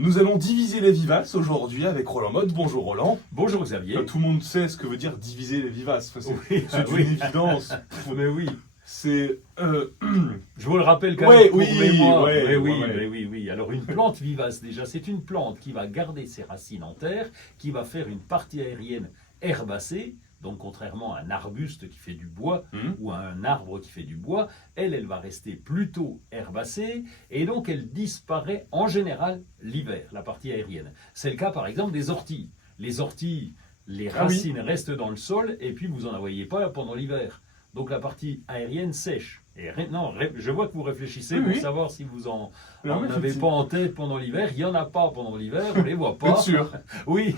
Nous allons diviser les vivaces aujourd'hui avec Roland Motte. Bonjour Roland. Bonjour Xavier. Tout le monde sait ce que veut dire diviser les vivaces. Enfin, Oui, c'est oui. une évidence. Mais oui, C'est je vous le rappelle quand Ouais, même pour oui, mémoire. ouais, Mais oui, ouais. mais oui. Alors une plante vivace déjà, c'est une plante qui va garder ses racines en terre, qui va faire une partie aérienne herbacée. Donc contrairement à un arbuste qui fait du bois ou à un arbre qui fait du bois, elle va rester plutôt herbacée et donc elle disparaît en général l'hiver, la partie aérienne. C'est le cas par exemple des orties. Les orties, les racines restent dans le sol et puis vous n'en voyez pas pendant l'hiver. Donc la partie aérienne sèche. Et non, je vois que vous réfléchissez pour savoir si vous en avez pas en tête pendant l'hiver. Il n'y en a pas pendant l'hiver, on ne les voit pas. Bien sûr. Oui,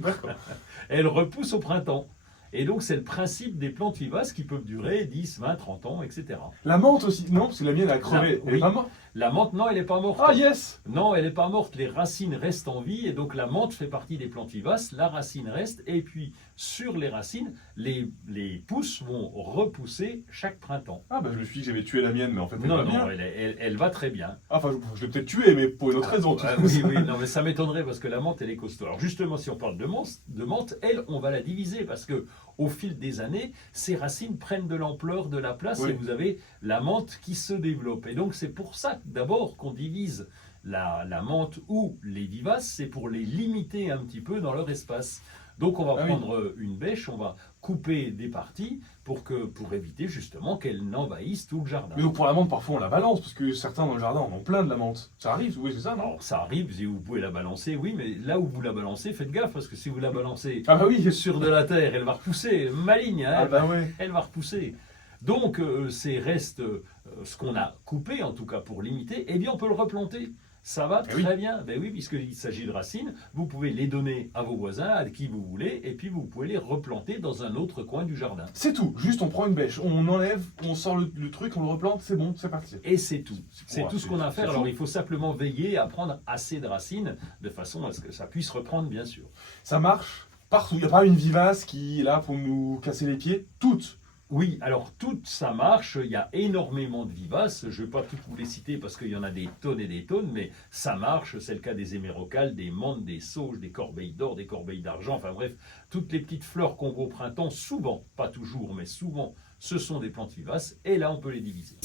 D'accord. elles repoussent au printemps. Et donc c'est le principe des plantes vivaces qui peuvent durer 10, 20, 30 ans, etc. La menthe aussi. Non, parce que la mienne a crevé. Elle est Oui. pas morte. La menthe, non, elle n'est pas morte. Ah yes. Non, elle n'est pas morte, les racines restent en vie et donc la menthe fait partie des plantes vivaces, la racine reste et puis sur les racines, les pousses vont repousser chaque printemps. Ah bah je me suis dit que j'avais tué la mienne, mais en fait elle Non, va non, bien. elle va très bien. Enfin, je l'ai peut-être tué, mais pour une autre raison. Oui, non, mais ça m'étonnerait parce que la menthe, elle est costaud. Alors justement, si on parle de menthe, elle, on va la diviser parce que au fil des années, ses racines prennent de l'ampleur, de la place, Oui. et vous avez la menthe qui se développe. Et donc c'est pour ça d'abord qu'on divise la menthe ou les vivaces, c'est pour les limiter un petit peu dans leur espace. Donc on va prendre une bêche, on va couper des parties pour éviter justement qu'elles n'envahissent tout le jardin. Mais donc pour la menthe, parfois on la balance, parce que certains dans le jardin en ont plein de la menthe. Ça arrive, oui, c'est ça, non? Alors ça arrive, si vous pouvez la balancer, oui, mais là où vous la balancez, faites gaffe, parce que si vous la balancez Ah bah oui. sur de la terre, elle va repousser, maligne, hein, Ah bah ouais. elle va repousser. Donc ces restes, ce qu'on a coupé en tout cas pour limiter, eh bien on peut le replanter. Ça va très bien, ben oui, puisqu'il s'agit de racines, vous pouvez les donner à vos voisins, à qui vous voulez, et puis vous pouvez les replanter dans un autre coin du jardin. C'est tout, juste on prend une bêche, on enlève, on sort le truc, on le replante, c'est bon, c'est parti. Et c'est tout. C'est Ouais, tout ce qu'on a à faire. fou. Alors il faut simplement veiller à prendre assez de racines, de façon à ce que ça puisse reprendre, bien sûr. Ça marche partout, il n'y a pas une vivace qui est là pour nous casser les pieds, toutes. Oui, alors tout ça marche, il y a énormément de vivaces, je ne vais pas toutes vous les citer parce qu'il y en a des tonnes et des tonnes, mais ça marche, c'est le cas des hémérocalles, des menthes, des sauges, des corbeilles d'or, des corbeilles d'argent, enfin bref, toutes les petites fleurs qu'on voit au printemps, souvent, pas toujours, mais souvent, ce sont des plantes vivaces, et là on peut les diviser.